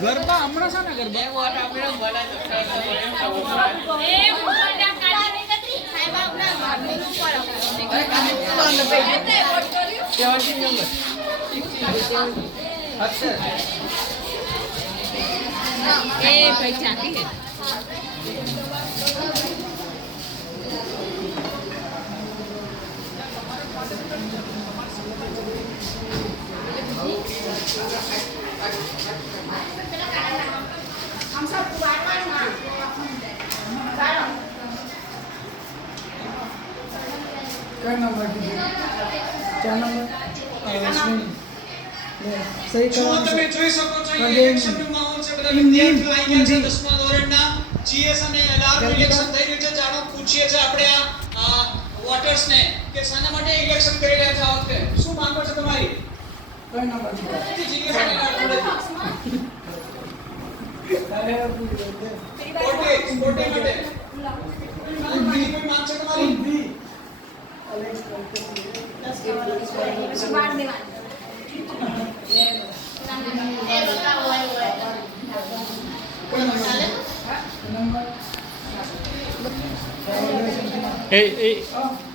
ગરબા હમણાં છે ને ગરબા हम सब बार-बार ना क्या नंबर क्या नंबर सही જો તમે જોઈ શકો છો એ ઇલેક્શનનો માહોલ છે બધા વિદ્યાર્થીઓ આવી ગયા છે 10મા ધોરણના જીએસ અને એલઆર ઇલેક્શન થઈ રહ્યું છે જાણો પૂછીએ છે આપણે આ વોટર્સ ને કે શાના માટે ઇલેક્શન કરી રહ્યા છે આ વખતે શું માંગો છો તમારી क्या नंबर જીએસ અને એલઆર સ્પોર્ટે માટે બીજી કોઈ માંગ છે તમારી बार देवा ये बताओ नंबर એ એ हाँ